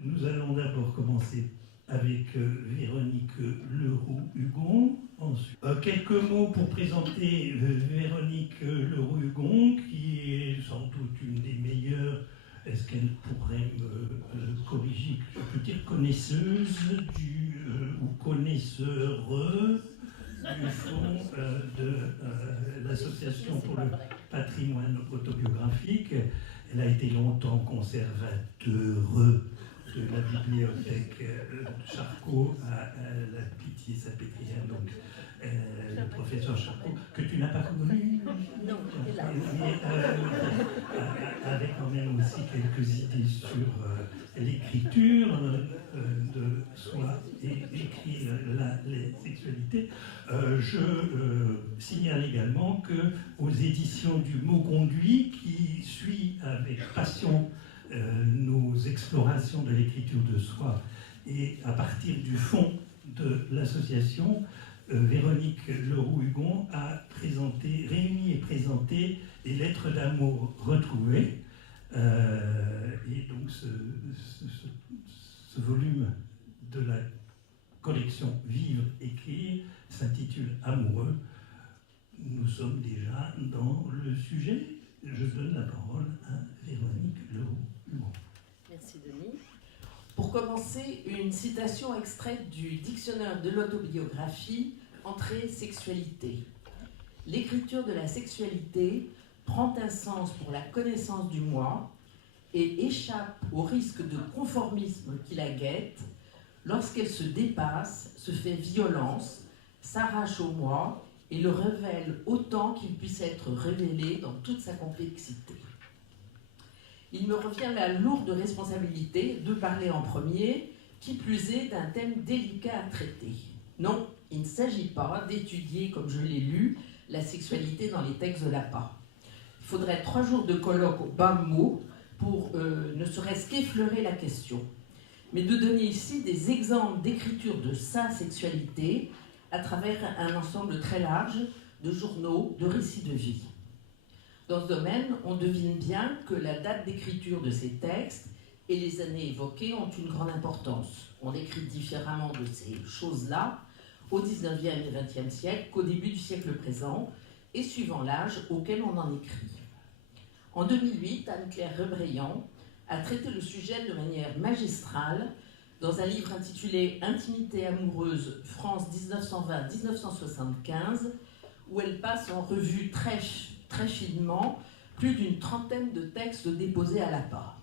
Nous allons d'abord commencer avec Véronique Leroux-Hugon. Quelques mots pour présenter Véronique Leroux-Hugon, qui est sans doute une des meilleures, est-ce qu'elle pourrait me corriger, je peux dire connaisseuse ou connaisseur du fond de l'Association pour le patrimoine autobiographique. Elle a été longtemps conservateur de la bibliothèque Charcot à la Pitié-Salpêtrière, donc le professeur Charcot, que tu n'as pas connu. Non, hélas. Avec quand même aussi quelques idées sur l'écriture de soi et écrire les sexualités. Je signale également qu'aux éditions du Mot Conduit, qui suit avec passion nos explorations de l'écriture de soi, et à partir du fond de l'association, Véronique Leroux-Hugon a réuni et présenté les lettres d'amour retrouvées. Et donc ce volume de la collection Vivre, écrire s'intitule Amoureux. Nous sommes déjà dans le sujet. Je donne la parole à Véronique Leroux-Hugon. Merci Denis. Pour commencer, une citation extraite du dictionnaire de l'autobiographie, entrée sexualité. L'écriture de la sexualité prend un sens pour la connaissance du moi et échappe au risque de conformisme qui la guette lorsqu'elle se dépasse, se fait violence, s'arrache au moi et le révèle autant qu'il puisse être révélé dans toute sa complexité. Il me revient la lourde responsabilité de parler en premier, qui plus est d'un thème délicat à traiter. Non, il ne s'agit pas d'étudier, comme je l'ai lu, la sexualité dans les textes de l'APA. Il faudrait 3 jours de colloque au bas mot pour ne serait-ce qu'effleurer la question, mais de donner ici des exemples d'écriture de sa sexualité à travers un ensemble très large de journaux, de récits de vie. Dans ce domaine, on devine bien que la date d'écriture de ces textes et les années évoquées ont une grande importance. On écrit différemment de ces choses-là au XIXe et XXe siècle qu'au début du siècle présent, et suivant l'âge auquel on en écrit. En 2008, Anne-Claire Rebriand a traité le sujet de manière magistrale dans un livre intitulé « Intimité amoureuse, France 1920-1975 », où elle passe en revue très finement plus d'une trentaine de textes déposés à l'APA.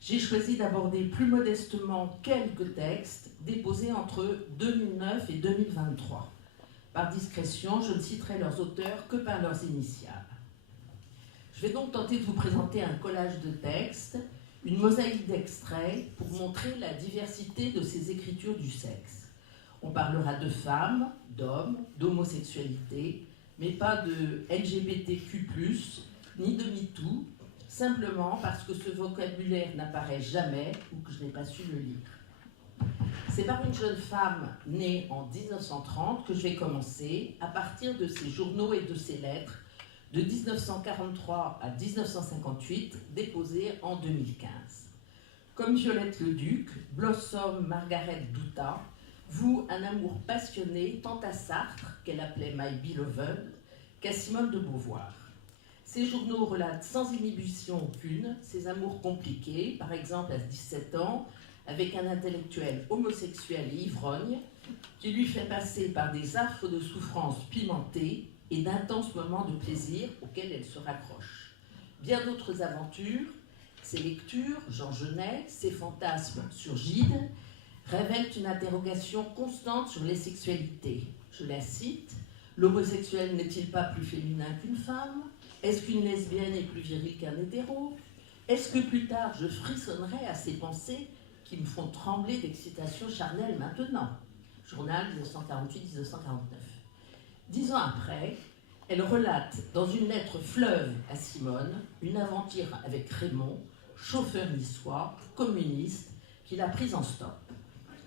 J'ai choisi d'aborder plus modestement quelques textes déposés entre 2009 et 2023. Par discrétion, je ne citerai leurs auteurs que par leurs initiales. Je vais donc tenter de vous présenter un collage de textes, une mosaïque d'extraits pour montrer la diversité de ces écritures du sexe. On parlera de femmes, d'hommes, d'homosexualité, mais pas de LGBTQ+, ni de MeToo, simplement parce que ce vocabulaire n'apparaît jamais ou que je n'ai pas su le lire. C'est par une jeune femme née en 1930 que je vais commencer, à partir de ses journaux et de ses lettres, de 1943 à 1958, déposées en 2015. Comme Violette Leduc, Blossom Margaret Douta voue un amour passionné tant à Sartre, qu'elle appelait My Beloved, qu'à Simone de Beauvoir. Ces journaux relatent sans inhibition aucune ses amours compliqués, par exemple à 17 ans, avec un intellectuel homosexuel et ivrogne, qui lui fait passer par des affres de souffrance pimentées et d'intenses moments de plaisir auxquels elle se raccroche. Bien d'autres aventures, ses lectures, Jean Genet, ses fantasmes sur Gide, révèlent une interrogation constante sur les sexualités. Je la cite, « L'homosexuel n'est-il pas plus féminin qu'une femme ? Est-ce qu'une lesbienne est plus virile qu'un hétéro ? Est-ce que plus tard je frissonnerai à ces pensées qui me font trembler d'excitation charnelle maintenant ?» Journal 1948-1949. 10 ans après, elle relate dans une lettre fleuve à Simone une aventure avec Raymond, chauffeur niçois, communiste, qui l'a prise en stop.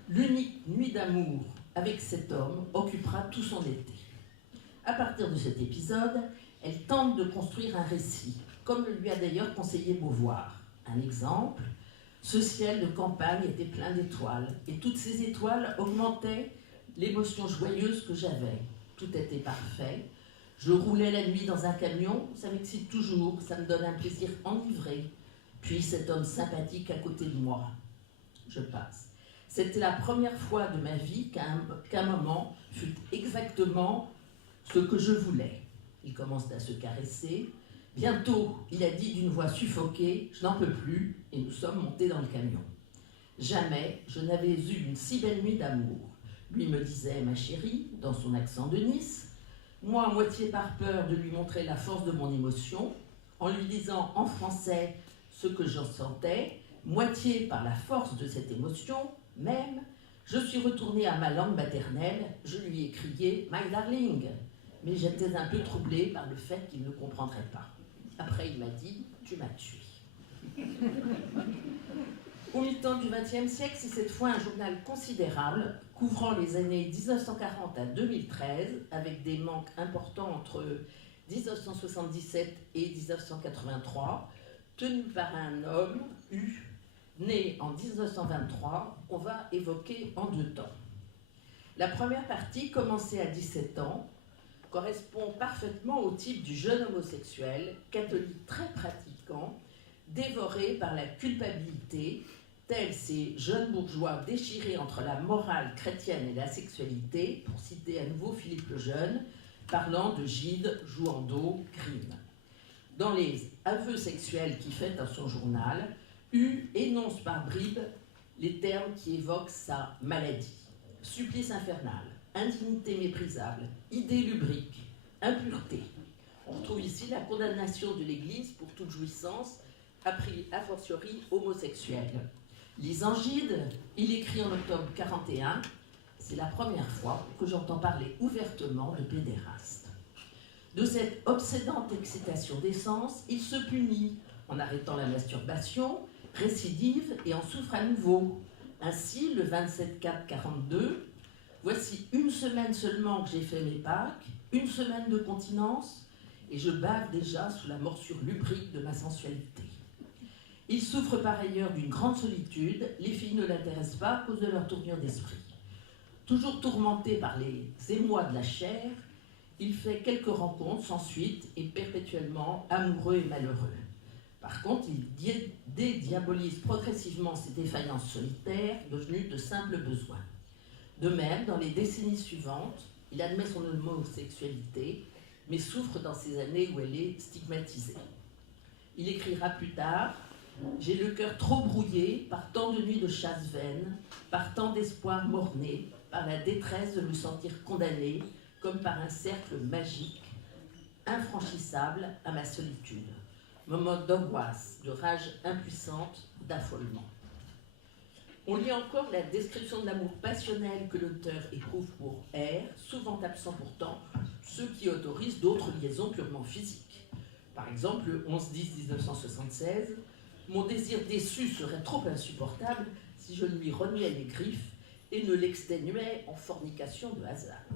L'unique nuit d'amour avec cet homme occupera tout son été. À partir de cet épisode, elle tente de construire un récit, comme le lui a d'ailleurs conseillé Beauvoir. Un exemple, Ce ciel de campagne était plein d'étoiles, et toutes ces étoiles augmentaient l'émotion joyeuse que j'avais. Tout était parfait. Je roulais la nuit dans un camion, ça m'excite toujours, ça me donne un plaisir enivré. Puis cet homme sympathique à côté de moi. Je passe. C'était la première fois de ma vie qu'un moment fut exactement ce que je voulais. Il commence à se caresser. Bientôt, il a dit d'une voix suffoquée, « Je n'en peux plus », et nous sommes montés dans le camion. Jamais je n'avais eu une si belle nuit d'amour. Lui me disait « Ma chérie », dans son accent de Nice. Moi, à moitié par peur de lui montrer la force de mon émotion, en lui disant en français ce que j'en sentais, moitié par la force de cette émotion même, je suis retournée à ma langue maternelle, je lui ai crié « My darling », mais j'étais un peu troublée par le fait qu'il ne comprendrait pas. Après, il m'a dit « Tu m'as tué ». Au mi-temps du XXe siècle, c'est cette fois un journal considérable, couvrant les années 1940 à 2013, avec des manques importants entre 1977 et 1983, tenu par un homme, U, né en 1923, qu'on va évoquer en deux temps. La première partie, commencée à 17 ans, correspond parfaitement au type du jeune homosexuel, catholique très pratiquant, dévoré par la culpabilité, tels ces jeunes bourgeois déchirés entre la morale chrétienne et la sexualité, pour citer à nouveau Philippe le Jeune, parlant de gide, jouant d'eau, crime. Dans les aveux sexuels qu'il fait dans son journal, U énonce par bribes les termes qui évoquent sa maladie. Supplice infernal, indignité méprisable, idée lubrique, impureté. On retrouve ici la condamnation de l'Église pour toute jouissance, a fortiori homosexuelle. Lysangide, il écrit en octobre 1941, c'est la première fois que j'entends parler ouvertement de pédéraste. De cette obsédante excitation des sens, il se punit en arrêtant la masturbation, récidive et en souffre à nouveau. Ainsi, le 27/4/42, voici une semaine seulement que j'ai fait mes Pâques, une semaine de continence, et je bave déjà sous la morsure lubrique de ma sensualité. Il souffre par ailleurs d'une grande solitude, les filles ne l'intéressent pas à cause de leur tournure d'esprit. Toujours tourmenté par les émois de la chair, il fait quelques rencontres sans suite et perpétuellement amoureux et malheureux. Par contre, il dédiabolise progressivement ses défaillances solitaires, devenues de simples besoins. De même, dans les décennies suivantes, il admet son homosexualité, mais souffre dans ces années où elle est stigmatisée. Il écrira plus tard « J'ai le cœur trop brouillé par tant de nuits de chasse vaine, par tant d'espoirs mornés, par la détresse de me sentir condamné, comme par un cercle magique, infranchissable à ma solitude. Moment d'angoisse, de rage impuissante, d'affolement. » On lit encore la description de l'amour passionnel que l'auteur éprouve pour R, souvent absent pourtant, ce qui autorise d'autres liaisons purement physiques. Par exemple, le 11-10-1976, « Mon désir déçu serait trop insupportable si je lui reniais les griffes et ne l'exténuais en fornication de hasard. »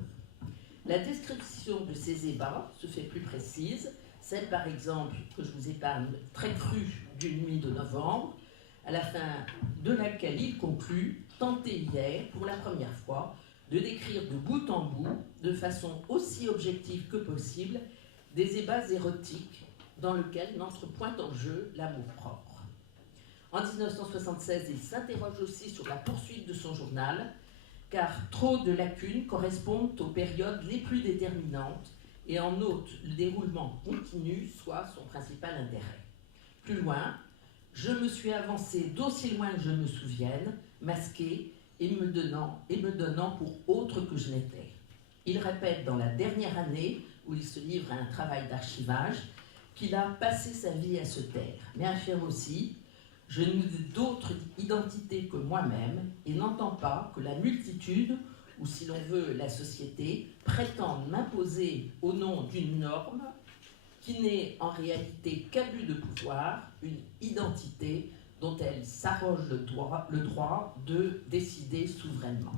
La description de ces ébats se fait plus précise, celle par exemple que je vous épargne très crue d'une nuit de novembre, à la fin de laquelle il conclut « Tenter hier, pour la première fois, de décrire de bout en bout, de façon aussi objective que possible, des ébats érotiques dans lesquels n'entre point en jeu l'amour-propre. » En 1976, il s'interroge aussi sur la poursuite de son journal, car trop de lacunes correspondent aux périodes les plus déterminantes et en note le déroulement continu, soit son principal intérêt. Plus loin, je me suis avancé d'aussi loin que je me souvienne, masqué et me donnant pour autre que je n'étais. Il répète dans la dernière année, où il se livre à un travail d'archivage, qu'il a passé sa vie à se taire, mais affirme aussi « Je n'ai d'autre identité que moi-même et n'entends pas que la multitude, ou si l'on veut la société, prétende m'imposer au nom d'une norme qui n'est en réalité qu'abus de pouvoir, une identité dont elle s'arroge le droit de décider souverainement. »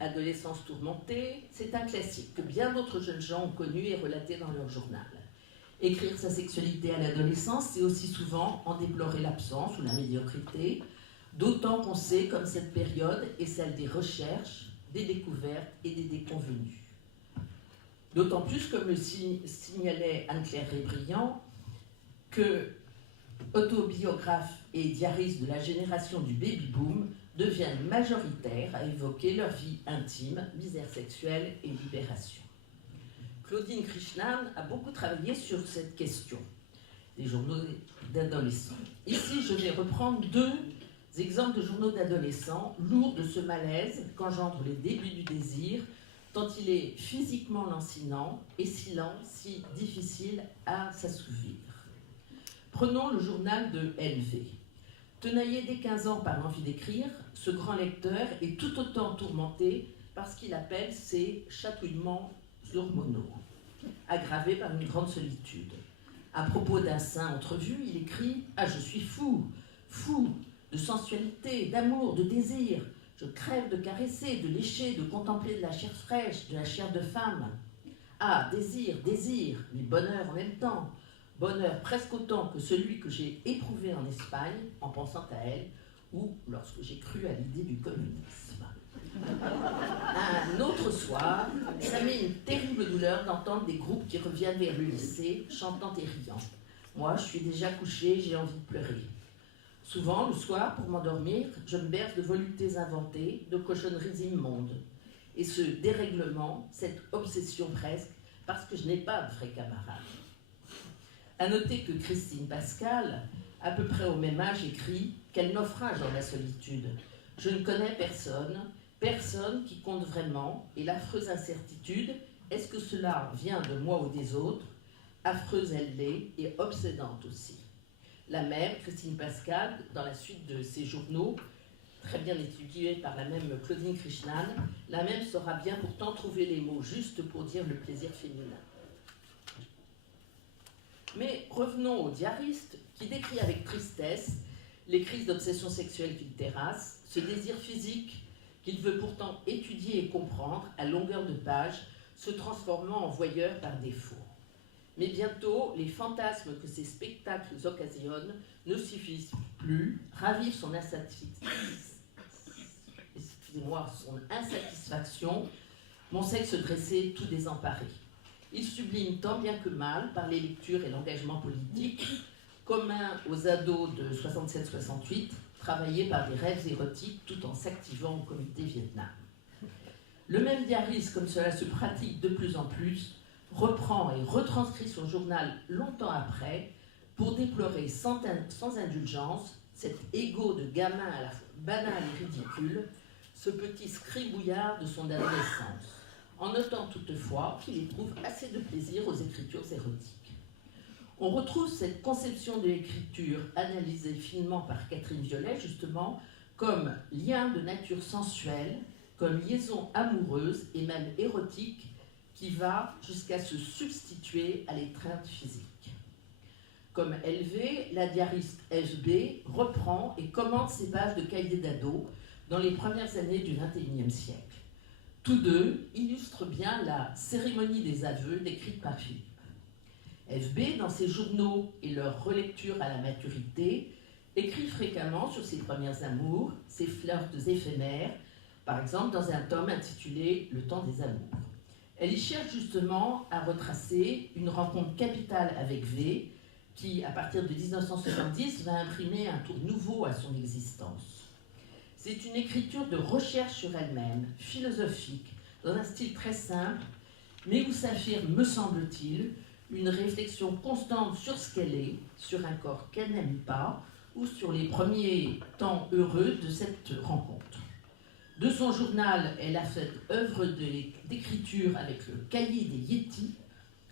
Adolescence tourmentée, c'est un classique que bien d'autres jeunes gens ont connu et relaté dans leur journal. Écrire sa sexualité à l'adolescence, c'est aussi souvent en déplorer l'absence ou la médiocrité, d'autant qu'on sait comme cette période est celle des recherches, des découvertes et des déconvenues. D'autant plus, comme le signalait Anne-Claire Rébriand, que autobiographes et diaristes de la génération du baby-boom deviennent majoritaires à évoquer leur vie intime, misère sexuelle et libération. Claudine Krishnan a beaucoup travaillé sur cette question des journaux d'adolescents. Ici, je vais reprendre 2 exemples de journaux d'adolescents lourds de ce malaise qu'engendre les débuts du désir, tant il est physiquement lancinant et si lent, si difficile à s'assouvir. Prenons le journal de LV. Tenaillé dès 15 ans par l'envie d'écrire, ce grand lecteur est tout autant tourmenté par ce qu'il appelle ses chatouillements hormonaux, aggravés par une grande solitude. À propos d'un sein entrevu, il écrit « Ah, je suis fou, fou de sensualité, d'amour, de désir. Je crève de caresser, de lécher, de contempler de la chair fraîche, de la chair de femme. Ah, désir, désir, mais bonheur en même temps. Bonheur presque autant que celui que j'ai éprouvé en Espagne en pensant à elle ou lorsque j'ai cru à l'idée du communisme. » Un autre soir, ça met une terrible douleur d'entendre des groupes qui reviennent vers le lycée, chantant et riant. Moi, je suis déjà couchée, j'ai envie de pleurer. Souvent, le soir, pour m'endormir, je me berce de voluptés inventées, de cochonneries immondes. Et ce dérèglement, cette obsession presque, parce que je n'ai pas de vrais camarades. À noter que Christine Pascal, à peu près au même âge, écrit quel naufrage dans la solitude. Je ne connais personne, personne qui compte vraiment, et l'affreuse incertitude, est-ce que cela vient de moi ou des autres? Affreuse elle l'est, et obsédante aussi. La même, Christine Pascal, dans la suite de ses journaux, très bien étudiée par la même Claudine Krishnan, la même saura bien pourtant trouver les mots justes pour dire le plaisir féminin. Mais revenons au diariste qui décrit avec tristesse les crises d'obsession sexuelle qu'il terrasse, ce désir physique qu'il veut pourtant étudier et comprendre à longueur de page, se transformant en voyeur par défaut. Mais bientôt, les fantasmes que ces spectacles occasionnent ne suffisent plus, ravivent son insatisfaction, mon sexe dressé tout désemparé. Il sublime tant bien que mal, par les lectures et l'engagement politique, commun aux ados de 67-68, travaillés par des rêves érotiques tout en s'activant au comité Vietnam. Le même diariste, comme cela se pratique de plus en plus, reprend et retranscrit son journal longtemps après pour déplorer sans indulgence cet égo de gamin à la fois banal et ridicule, ce petit scribouillard de son adolescence, en notant toutefois qu'il éprouve assez de plaisir aux écritures érotiques. On retrouve cette conception de l'écriture analysée finement par Catherine Violet, justement, comme lien de nature sensuelle, comme liaison amoureuse et même érotique qui va jusqu'à se substituer à l'étreinte physique. Comme LV, la diariste FB reprend et commente ces pages de cahiers d'ado dans les premières années du XXIe siècle. Tous deux illustrent bien la cérémonie des aveux décrite par Philippe. FB, dans ses journaux et leur relecture à la maturité, écrit fréquemment sur ses premiers amours, ses flirts éphémères, par exemple dans un tome intitulé « Le temps des amours ». Elle y cherche justement à retracer une rencontre capitale avec V, qui, à partir de 1970, va imprimer un tour nouveau à son existence. C'est une écriture de recherche sur elle-même, philosophique, dans un style très simple, mais où s'affirme, me semble-t-il, une réflexion constante sur ce qu'elle est, sur un corps qu'elle n'aime pas, ou sur les premiers temps heureux de cette rencontre. De son journal, elle a fait œuvre d'écriture avec le cahier des Yétis,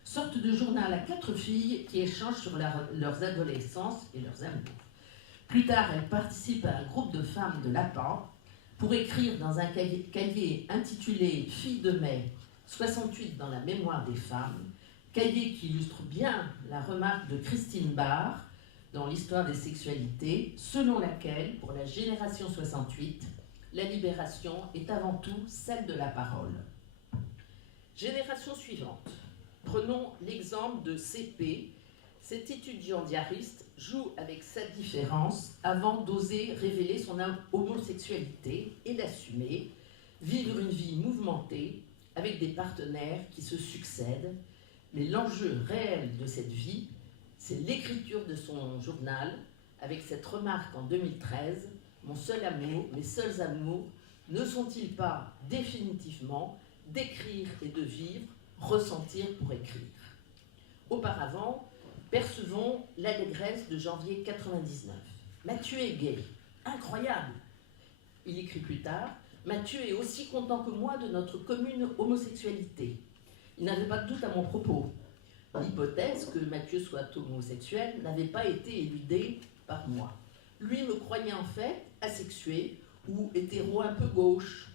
sorte de journal à 4 filles qui échangent sur leurs adolescences et leurs amours. Plus tard, elle participe à un groupe de femmes de Lapin pour écrire dans un cahier intitulé « Filles de mai, 68 dans la mémoire des femmes », cahier qui illustre bien la remarque de Christine Barr dans l'histoire des sexualités, selon laquelle, pour la génération 68, la libération est avant tout celle de la parole. Génération suivante. Prenons l'exemple de CP, Cet étudiant diariste joue avec sa différence avant d'oser révéler son homosexualité et l'assumer, vivre une vie mouvementée avec des partenaires qui se succèdent. Mais l'enjeu réel de cette vie, c'est l'écriture de son journal, avec cette remarque en 2013, « Mon seul amour, mes seuls amours, ne sont-ils pas définitivement d'écrire et de vivre, ressentir pour écrire ?» Auparavant, percevons l'allégresse de janvier 99. Mathieu est gay, incroyable. Il écrit plus tard, Mathieu est aussi content que moi de notre commune homosexualité. Il n'avait pas de doute à mon propos. L'hypothèse que Mathieu soit homosexuel n'avait pas été éludée par moi. Lui me croyait en fait asexué ou hétéro un peu gauche.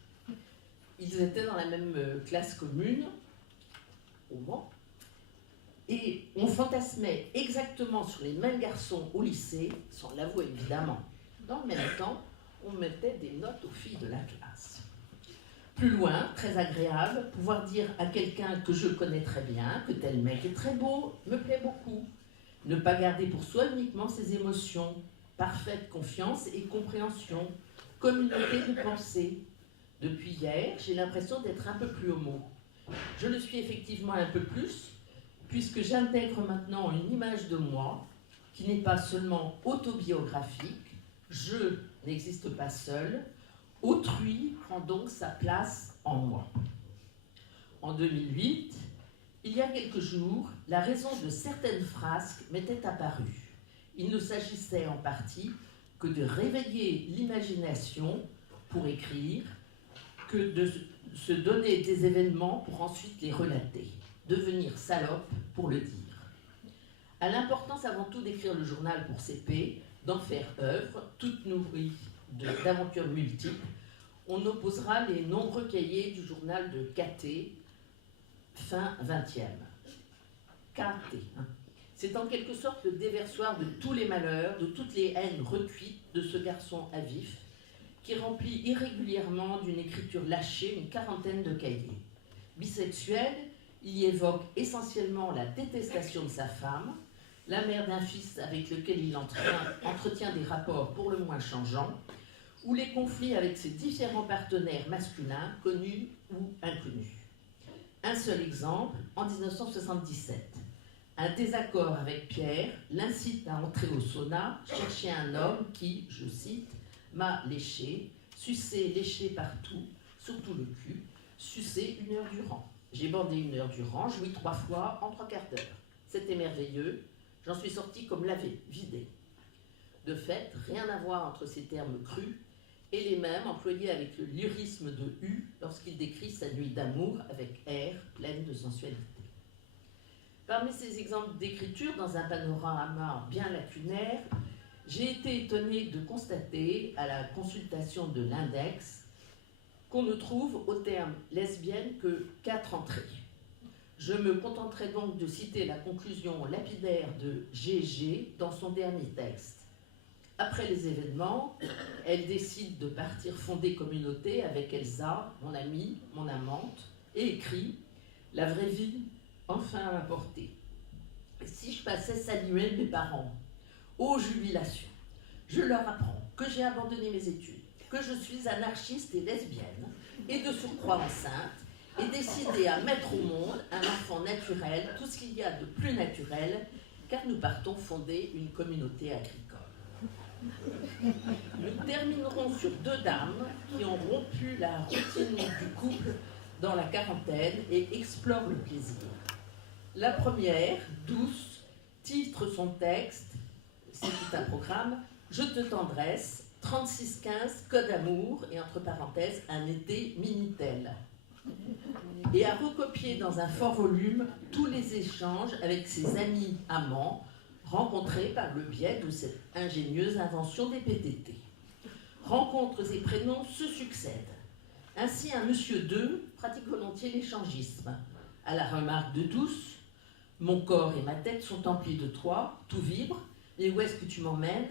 Ils étaient dans la même classe commune, au Mans, et on fantasmait exactement sur les mêmes garçons au lycée, sans l'avouer évidemment. Dans le même temps, on mettait des notes aux filles de la classe. Plus loin, très agréable, pouvoir dire à quelqu'un que je connais très bien, que tel mec est très beau, me plaît beaucoup. Ne pas garder pour soi uniquement ses émotions, parfaite confiance et compréhension, communauté de pensée. Depuis hier, j'ai l'impression d'être un peu plus homo. Je le suis effectivement un peu plus, puisque j'intègre maintenant une image de moi qui n'est pas seulement autobiographique, je n'existe pas seul, autrui prend donc sa place en moi. En 2008, il y a quelques jours, la raison de certaines frasques m'était apparue. Il ne s'agissait en partie que de réveiller l'imagination pour écrire, que de se donner des événements pour ensuite les relater, devenir salope pour le dire. À l'importance avant tout d'écrire le journal pour CP, d'en faire œuvre, toute nourrie d'aventures multiples, on opposera les nombreux cahiers du journal de KT, fin 20e. KT. C'est en quelque sorte le déversoir de tous les malheurs, de toutes les haines recuites de ce garçon à vif, qui remplit irrégulièrement d'une écriture lâchée une quarantaine de cahiers. Bisexuel, il y évoque essentiellement la détestation de sa femme, la mère d'un fils avec lequel il entretient des rapports pour le moins changeants, ou les conflits avec ses différents partenaires masculins, connus ou inconnus. Un seul exemple, en 1977. Un désaccord avec Pierre l'incite à entrer au sauna, chercher un homme qui, je cite, m'a léché, sucé, léché partout, surtout le cul, sucé 1 heure durant. J'ai bandé 1 heure durant, joui 3 fois en 3 quarts d'heure. C'était merveilleux, j'en suis sortie comme lavé, vidé. De fait, rien à voir entre ces termes crus et les mêmes employés avec le lyrisme de U lorsqu'il décrit sa nuit d'amour avec R pleine de sensualité. Parmi ces exemples d'écriture, dans un panorama bien lacunaire, j'ai été étonnée de constater, à la consultation de l'index, qu'on ne trouve au terme lesbienne que 4 entrées. Je me contenterai donc de citer la conclusion lapidaire de GG dans son dernier texte. Après les événements, elle décide de partir fonder communauté avec Elsa, mon amie, mon amante, et écrit « La vraie vie, enfin m'apporter. Si je passais saluer mes parents, ô jubilation, je leur apprends que j'ai abandonné mes études, que je suis anarchiste et lesbienne, et de surcroît enceinte, et décidée à mettre au monde un enfant naturel, tout ce qu'il y a de plus naturel, car nous partons fonder une communauté agricole. » Nous terminerons sur 2 dames qui ont rompu la routine du couple dans la quarantaine et explorent le plaisir. La première, douce, titre son texte, c'est tout un programme, « Je te tendresse, 3615, code amour, et entre parenthèses, un été Minitel. » Et a recopié dans un fort volume tous les échanges avec ses amis amants rencontrés par le biais de cette ingénieuse invention des PTT. Rencontres et prénoms se succèdent. Ainsi, un monsieur 2 pratique volontiers l'échangisme. À la remarque de tous, mon corps et ma tête sont emplis de toi, tout vibre, et où est-ce que tu m'emmènes ?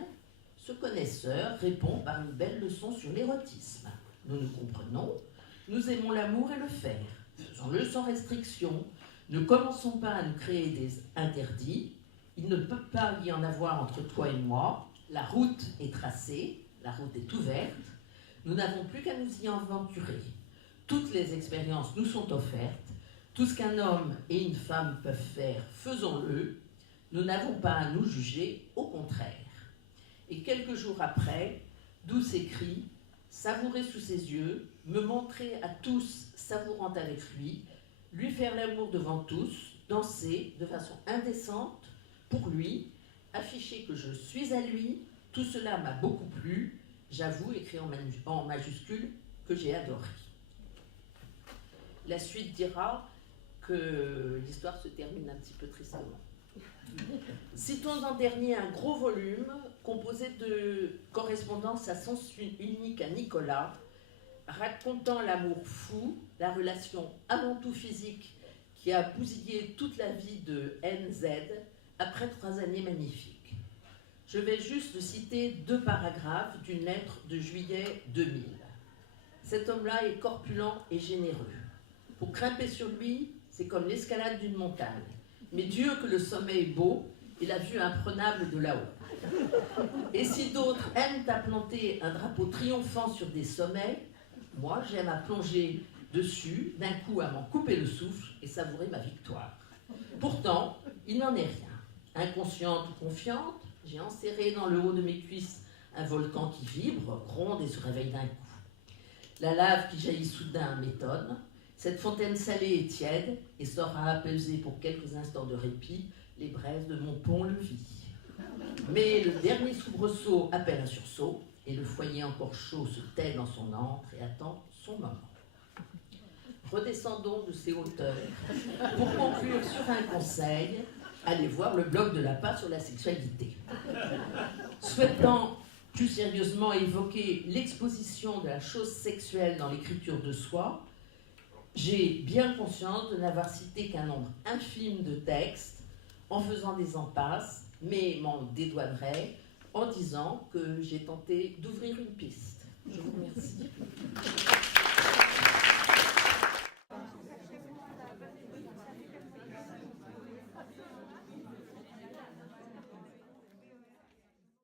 Ce connaisseur répond par une belle leçon sur l'érotisme. Nous nous comprenons, nous aimons l'amour et le faire. Faisons-le sans restriction. Ne commençons pas à nous créer des interdits. Il ne peut pas y en avoir entre toi et moi. La route est tracée, la route est ouverte. Nous n'avons plus qu'à nous y aventurer. Toutes les expériences nous sont offertes. Tout ce qu'un homme et une femme peuvent faire, faisons-le. Nous n'avons pas à nous juger, au contraire. Et quelques jours après, douce écrit, savourer sous ses yeux, me montrer à tous savourant avec lui faire l'amour devant tous, danser de façon indécente pour lui, afficher que je suis à lui, tout cela m'a beaucoup plu, j'avoue, écrit en majuscule, que j'ai adoré. La suite dira que l'histoire se termine un petit peu tristement. Citons en dernier un gros volume composé de correspondances à sens unique à Nicolas, racontant l'amour fou, la relation avant tout physique qui a bousillé toute la vie de NZ après 3 années magnifiques. Je vais juste citer 2 paragraphes d'une lettre de juillet 2000. Cet homme-là est corpulent et généreux. Pour grimper sur lui, c'est comme l'escalade d'une montagne. Mais Dieu que le sommet est beau, il a vue imprenable de là-haut. Et si d'autres aiment à planter un drapeau triomphant sur des sommets, moi j'aime à plonger dessus, d'un coup à m'en couper le souffle et savourer ma victoire. Pourtant, il n'en est rien. Inconsciente ou confiante, j'ai enserré dans le haut de mes cuisses un volcan qui vibre, gronde et se réveille d'un coup. La lave qui jaillit soudain m'étonne. Cette fontaine salée et tiède et saura apaiser pour quelques instants de répit les braises de mon pont-levis. Mais le dernier soubresaut appelle un sursaut et le foyer encore chaud se tait dans son antre et attend son moment. Redescendons de ces hauteurs pour conclure sur un conseil, allez voir le blog de Lapa sur la sexualité. Souhaitant plus sérieusement évoquer l'exposition de la chose sexuelle dans l'écriture de soi, j'ai bien conscience de n'avoir cité qu'un nombre infime de textes en faisant des impasses, mais m'en dédouanerai en disant que j'ai tenté d'ouvrir une piste. Je vous remercie.